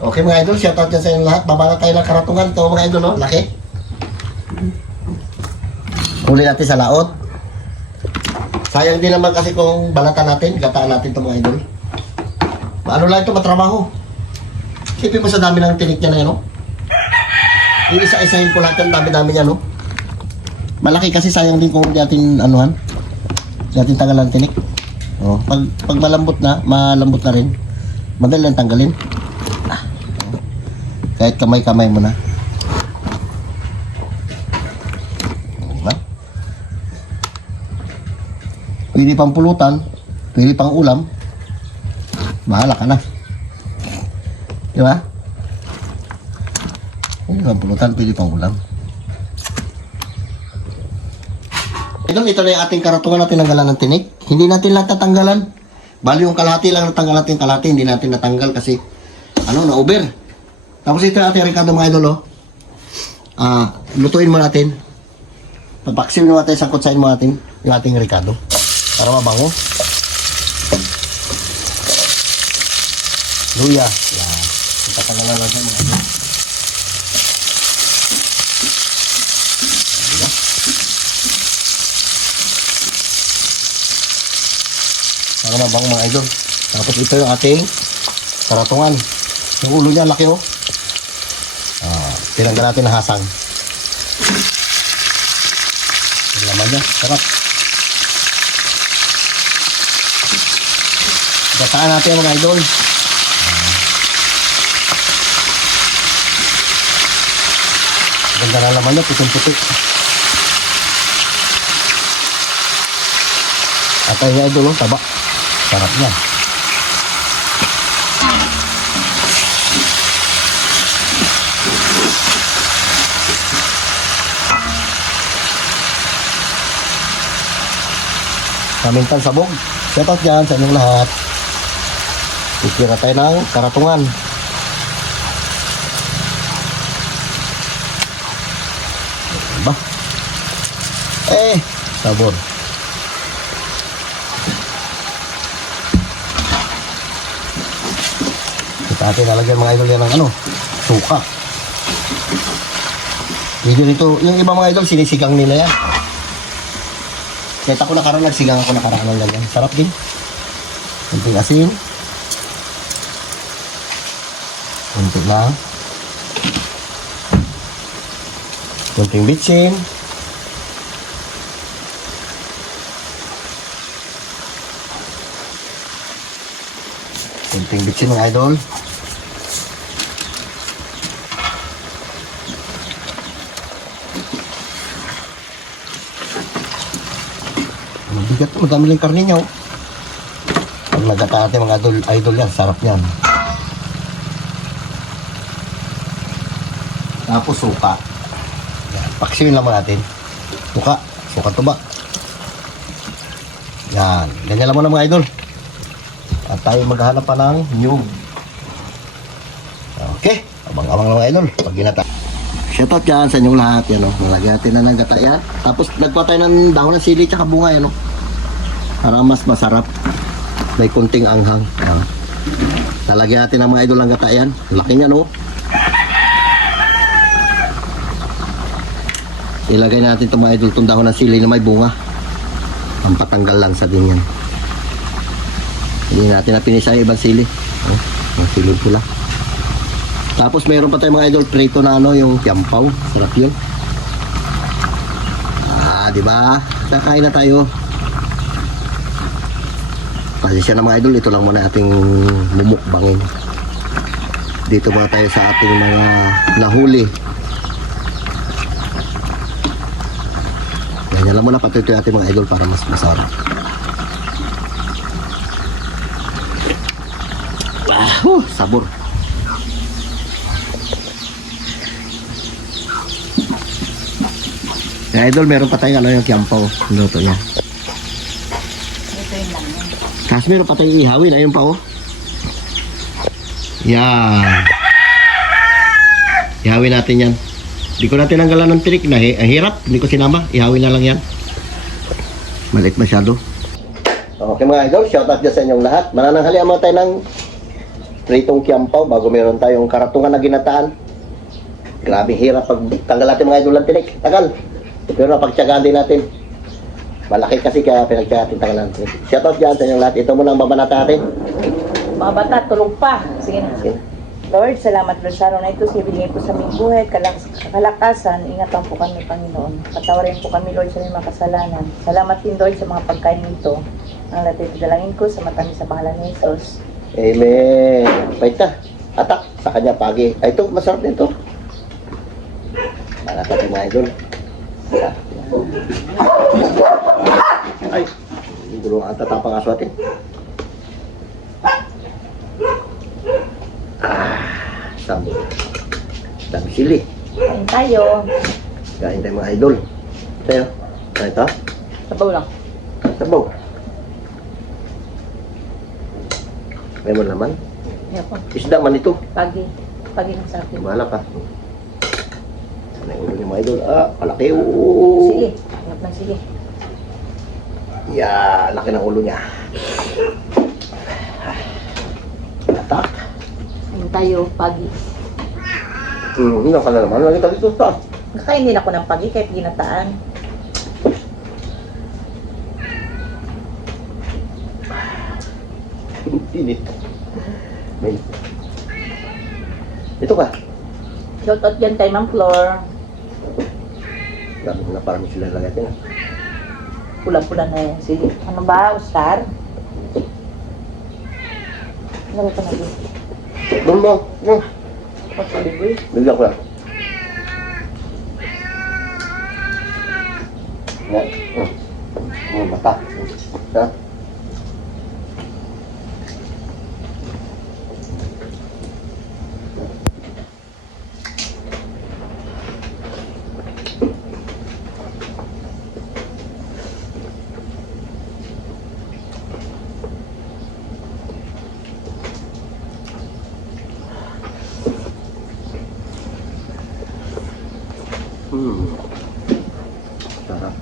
Okay mga idol, shoutout dyan sa inyo lahat. Babala tayo ng karatungan to mga idol, no? Laki. Huli natin sa laot. Sayang din naman kasi kung balatan natin, gataan natin to mga idol. Ano lang ito, matrabaho. Sipin mo sa dami ng tinik niya na yan, no? Iisa-isahin ko lahat yan, dami-dami niya, no? Malaki kasi sayang din kung di natin, anuhan. Di natin tanggalan tinik. Oh, pag malambot na rin. Madali lang tanggalin. Kahit kamay-kamay mo na. Diba? Pwede pang pulutan, pwede pang ulam. Bahala ka na. Diba? Pwede pang pulutan, pwede pang ulam. Ito na yung ating karatungan natin nanggalan ng tinik. Hindi natin lahat natanggalan. Bali yung kalahati lang natanggal natin, kalahati hindi natin natanggal kasi na-over. Tapos ito yung ating Ricardo mga idol, lutuin mo natin. Papaksin mo natin, sangkotsain mo natin yung ating Ricardo para mabango. Luya. Yan. Ipatanggalan natin mga idol. Para mabango mga idol. Tapos ito yung ating karatungan. Yung ulo niya, laki oh. Tinanggal natin ang hasang. Ang laman niya, sarap. Gataan natin mga idol. Ganda na laman niya, puting-puti. At ay idol oh, taba. Sarap niya. Kamintan sabog. Shoutout dyan sa inyong lahat. Ikira tayo ng karatungan. Diba? Sabor. Kita natin nalagyan mga idol yan ng suka. Video nito, yung iba mga idol sinisigang nila yan. Kahit ako nagsigang ako nakaraan ng ganyan. Sarap din. Kunting asin. Kunting lang. Kunting bitsin. Kunting bitsin mga idol. Bigat, madami lang karne niya oh. Pag nagata natin mga idol yan, sarap yan. Tapos suka. Yan, paksiwin lang natin. Suka tuba. Yan, ganyan lang muna mga idol. At tayo maghahanap pa ng nyug. Okay, abang-abang lang mga idol. Pag ginata. Shoutout dyan sa inyong lahat. Yan o, nalagyan natin na ng gata yan. Tapos nagpa tayo ng dahon ng sili tsaka bunga yan o. Para mas masarap. May kunting anghang. Talagyan natin ang mga idol ng gata yan. Laki niya no. Ilagay natin itong mga idol itong dahon ng sili na may bunga. Ang patanggal lang sa din yan. Hindi natin na pinisa yung ibang sili. Ang sili pula. Tapos mayroon pa tayong mga idol prito na yung tiyampaw. Sarap yun. Diba? Kakain na tayo. Pasensya na mga idol, ito lang muna ating mumukbangin. Dito muna tayo sa ating mga nahuli. Ganyan lang muna patuloy ating mga idol para mas masarap. Sabor. Yung idol, meron pa tayong yung kiampaw. Luto niya. Kasi meron pa tayong ihawin. Ayun pa oh. Yan. Ihawin natin yan. Hindi ko natin nanggalan ng tinik na ang hirap. Hindi ko sinama. Ihawin na lang yan. Maliit masyado. Okay mga idol, shoutout dyan sa inyong lahat. Manananghalian mo tayo ng pritong kiyampaw bago meron tayong karatungan na ginataan. Grabe hirap pag tanggal natin mga idol ng tinik. Tagal. Pero pagtyagaan din natin. Malaki kasi kaya pinagtyagaan natin tanggal ng tinik. Shoutout dyan sa inyong lahat. Ito muna ang babanata natin. Mga bata, tulog pa. Sige na. Sige. Lord, salamat Lord sa araw na ito. Sibigay po sa aming buhay, kalakasan. Ingatan po kami, Panginoon. Patawarin po kami, Lord, sa aming mga kasalanan. Salamat din, Lord, sa mga pagkain nito. Ang lahat dalangin ko sa matamis sa pangalan ni Jesus. Amen. Pait na. Atak. Sa kanya pagi. Ay, ito. Masarap nito. Malata tayo mga idol. Ay. Hindi dulo ang tatapang aswatin. Sambo. Dami sili. Kain tayo. Kain tayo mga idol. Sa'yo. Ano ito? Sabaw lang. Sabaw. May mo naman. Yan po. Isda man ito. Pagi. Pagi ng sa akin. Bahala ka. Ano yung ulo niya mga idol? Ah, palaki. Oo. Sige. Hanap lang sige. Yeah, laki ng ulo niya. Atak. Kain tayo. Pagi. Hindi ka na naman. Lagi ka dito sa taas. Nakain din ako ng pagi kahit ginataan. Init. May. Ito ka. Shoutout dyan kay Ma'am Flor. Dami na parang sila lagay natin. Pula-pula na yan. Sige. Ano ba, Oscar? Ano ba ito na din? Doon mo. Pagpaligoy. Bigyan ko lang. Yan. Mata. Ha? Sarap.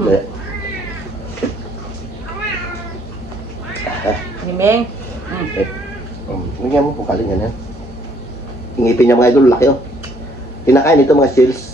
Hindi. Nimeng. Bigyan mo po kalingan yan. Ingipin niya mga idol, laki oh. Kinakain ito mga seals.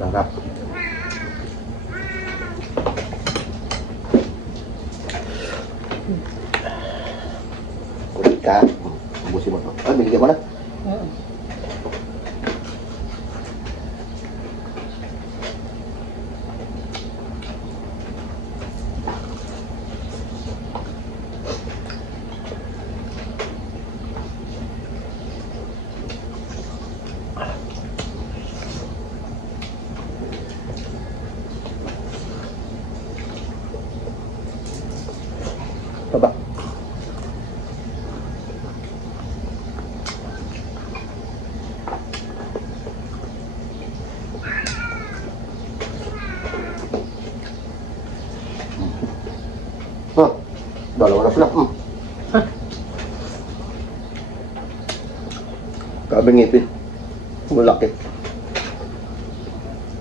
Sarap. Kulit ka. Ubusin mo to. Ay, binigyan mo na. Baba. Dalawa na sila. Grabe ngipin. Malaki.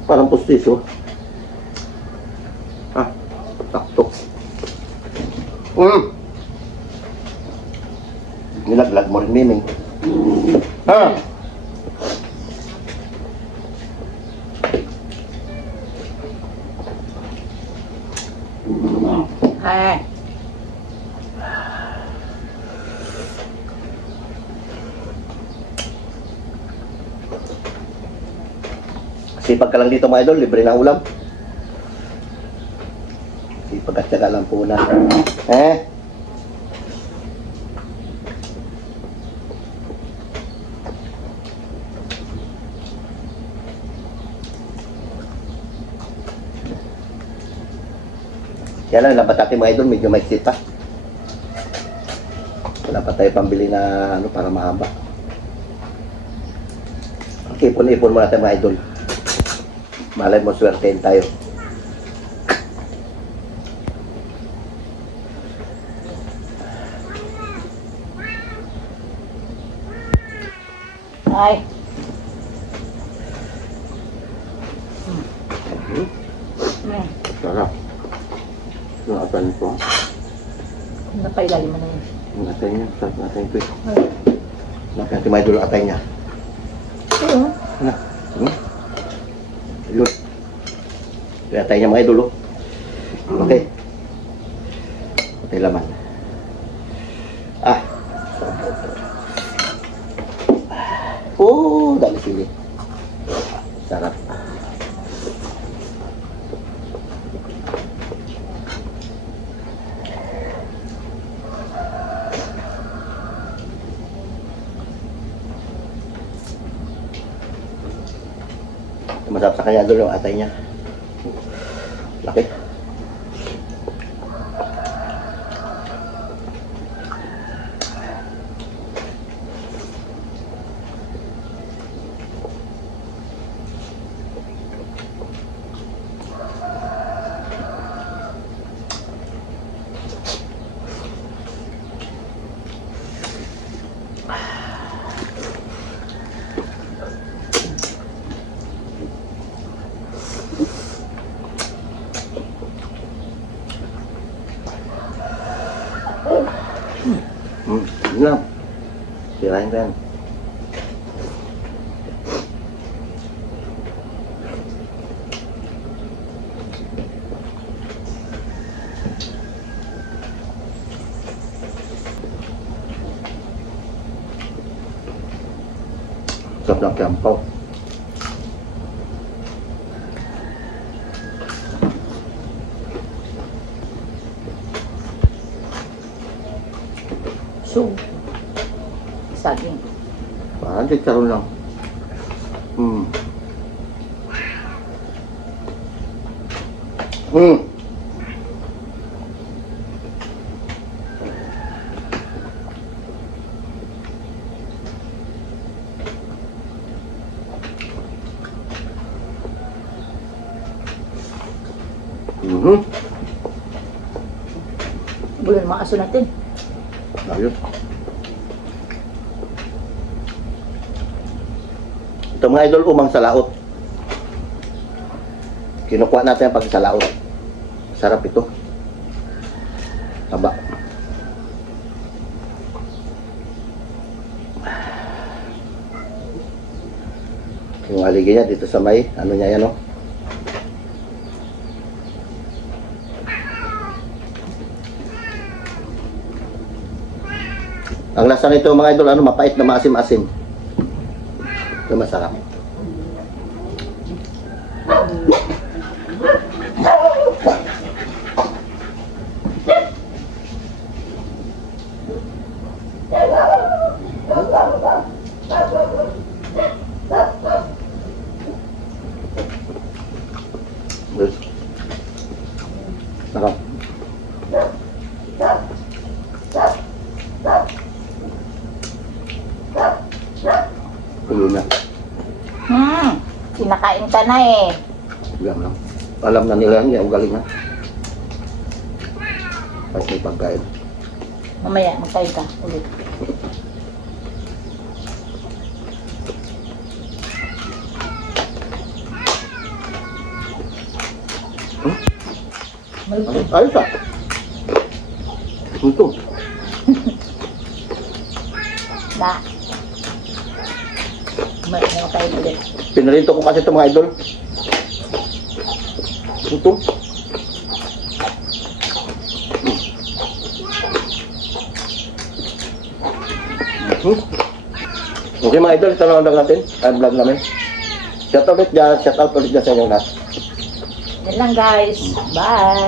Parang pustiso. Nilaglag mo rin, Miming. Ha? Ay. Sipag ka lang dito mga idol, libre na ulam. Sipag at syaga lang po na. Kaya lang, dapat natin mga idol, medyo maiksit pa. Wala pa tayo pambili na ano para mahaba. Ipon-ipon muna tayo mga idol. Malay mo, swertein tayo. Ay. Sarap. Sarap po. Napailalim mo na yun. Atay niya, sarap atay ko. Natin mga idol atay niya. Oo. Ano? Ayun. Kaya tayo niya mga idol, oh. Okay. Patay laman. Oh, dami sili. Sarap. Masarap sa kanya doon yung atay niya. Laki. Yun lang. Sirahin ko yan. Sarap ng kiampaw. So, saging. Parang chicharon lang. Bulan mga aso natin. Ayos. Ito mga idol, umang sa laot. Kinukuha natin ang pagsalaot. Sarap ito. Haba. Yung aligi niya dito sa may, ano niya yan, oh. Ang lasa nito mga idol, ano, mapait na maasim-asim. Ito masarap. Yes. Sarap. Tulo na. Kinakain ka na eh. Diyan lang. Alam na nila yan, yung galing na. Pag may pagkain. Mamaya, magkain ka ulit. Ayos ah. Ito. Na. May tayo ulit. Pinarito ko kasi ito mga idol. Ito. Okay mga idol, ito na lang natin. Ang vlog namin. Shout out ulit dyan sa inyong lahat. Yan lang guys. Bye!